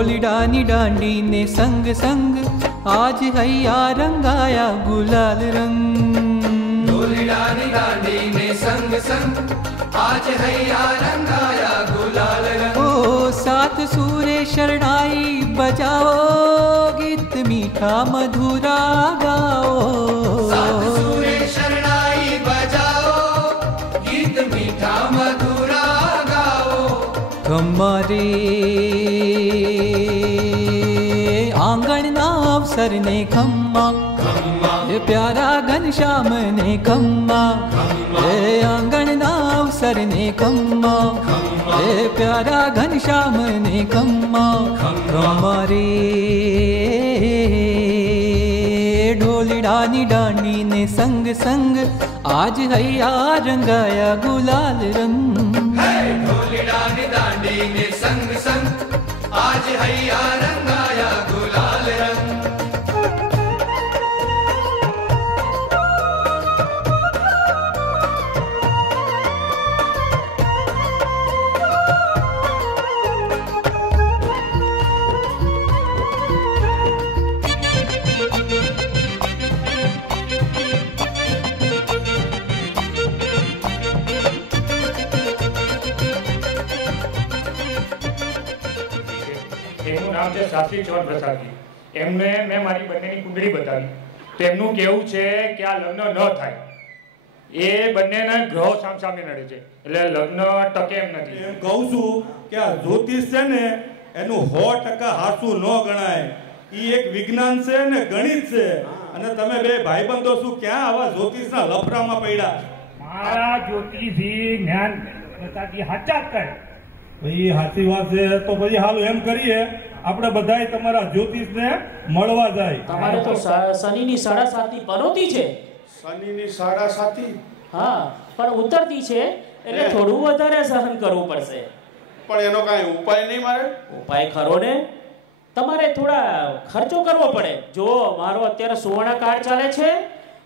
ढोली डानी डांडी ने संग संग आज हैया रंगाया गुलाल रंग। ढोली डानी डांडी ने संग संग आज हैया रंगाया गुलाल रंग। ओ सात सूरे शरणाई बजाओ गीत मीठा मधुरा गाओ। सात सूरे शरणाई बजाओ गीत मीठा मधुरा गाओ। हमारे आंगन ना अवसर ने खम्मा ये प्यारा घनश्याम ने खम्मा। ये आंगन ना अवसर ने खम्मा ये प्यारा घनश्याम ने खम्मा। हमारे ढोली डानी डांडी ने संग संग आज हैया रंगाया गुलाल रंग। ढोली डानी डांडी ने संग संग आज हैया रंगाया गुलाल रंग। નામ છે શાસ્ત્રી ચૌહાણ પ્રસાદજી. એમને મેં મારી બંનેની કુંડળી બતાવી તો એમનું કહેવું છે કે આ લગ્ન ન થાય. એ બંનેના ગ્રહો સામસામે નડે છે એટલે લગ્ન ટકે એમ નથી. એમ કહું છું કે આ જ્યોતિષ છે ને એનું 100% હાચું ન ગણાય. ઈ એક વિજ્ઞાન છે ને ગણિત છે અને તમે બે ભાઈબંધો શું ક્યાં આવા જ્યોતિષના લફરામાં પડ્યા? મારા જ્યોતિષી જ્ઞાન પ્રસાદજી હાચા જ કહે. ભાઈ સાચી વાત છે તો પછી હાલ એમ કરીએ આપણે બધાય તમારા જ્યોતિષને મળવા જાય. તમારે તો શનિની 7.5 ની પનોતી છે. શનિની 7.5? હા, પણ ઉતરતી છે એટલે થોડું વધારે સહન કરવું પડશે. પણ એનો કાંઈ ઉપાય નહીં મારે? ઉપાય ખરો ને, તમારે થોડા ખર્ચો કરવો પડે. જો મારો અત્યારે સુવર્ણ કાર્ડ ચાલે છે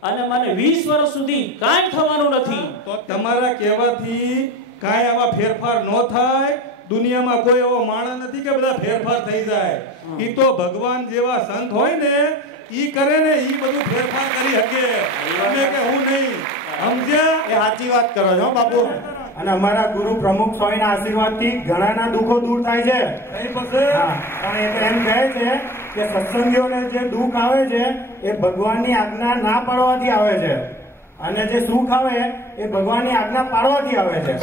અને મને 20 વર્ષ સુધી કાંઈ થવાનું નથી. તો તમારા કહેવાથી કાંઈ આવા ફેરફાર ન થાય? દુનિયામાં કોઈ એવો માણસ નથી કે બધા ફેરફાર થઈ જાય. ઈ તો ભગવાન જેવા સંત હોય ને ઈ કરે ને ઈ બધું ફેરફાર કરી શકે. તમે કે હું નહીં સમજ્યા? એ સાચી વાત કરો છો બાપુ. અને અમારા ગુરુ પ્રમુખ સ્વામીના આશીર્વાદથી ઘણાના દુઃખો દૂર થાય છે. પણ એ તો એમ કહે છે કે સત્સંગીઓને જે દુઃખ આવે છે એ ભગવાનની આજ્ઞા ના પાડવાથી આવે છે અને જે સુખ આવે એ ભગવાનની આજ્ઞા પાડવાથી આવે છે.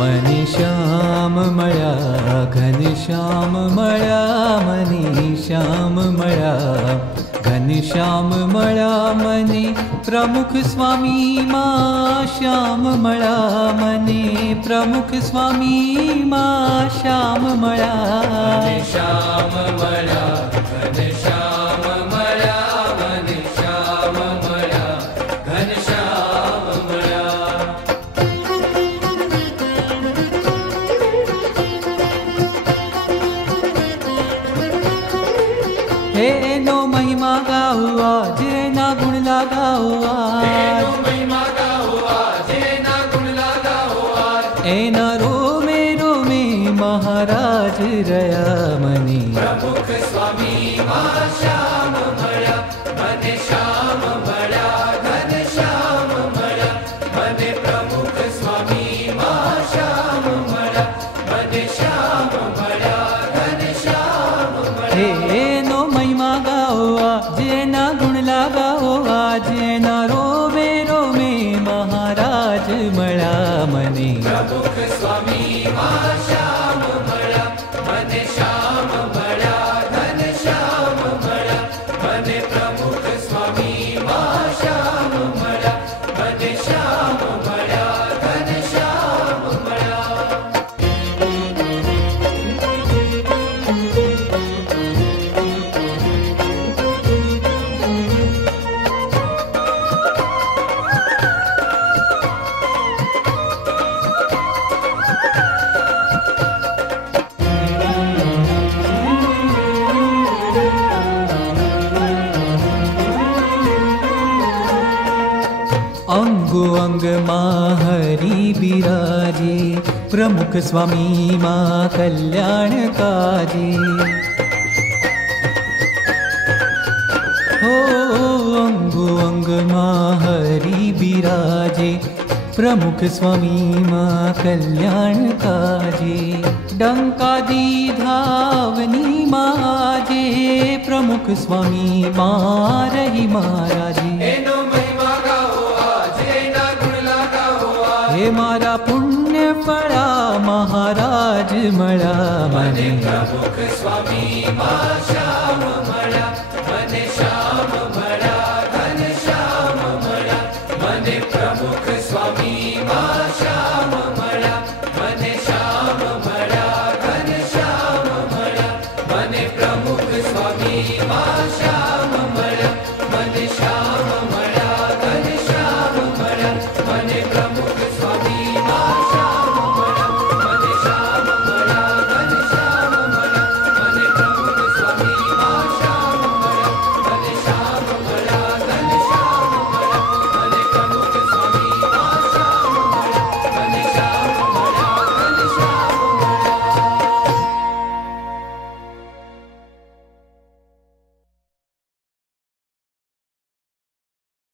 मनी श्याम मया घनश्याम मया मनी श्याम मया घनश्याम मया मनी प्रमुख स्वामी मां श्याम मया मनी प्रमुख स्वामी मां श्याम मया श्याम मया घनश्याम मया मनी श्याम मया घनश्याम मया। हे नो महिमा गाओ आज ना गुण लगाओ आज महिमा गाओ आज ना गुण लगाओ आज। एना रोमे रोमे महाराज रया मनी प्रमुख स्वामी मां श्याम मया मने श्याम मया घनश्याम मया मने प्रमुख स्वामी मां श्याम मया मने श्याम मया घनश्याम मया। हे नो महिमा गाओ आज ना गुण लगाओ आज ना रोमे रोमे महाराज मया मनी प्रमुख स्वामी मां श्याम मया मने श्याम मया घनश्याम मया मने प्रमुख स्वामी मां श्याम मया मने श्याम मया घनश्याम मया। प्रमुख स्वामी मां कल्याण काजे। हो अंगो अंग मां हरि बिराजे, प्रमुख स्वामी मां कल्याण काजे। डंका दीधावनी माजे, प्रमुख स्वामी मां रही महाराजे। एनो महिमा गाओ आज, एना गुण लगाओ आज। हे मारा पुण्य फळा महाराज मळा, મને પ્રમુખ સ્વામી માં શ્યામ મળ્યા।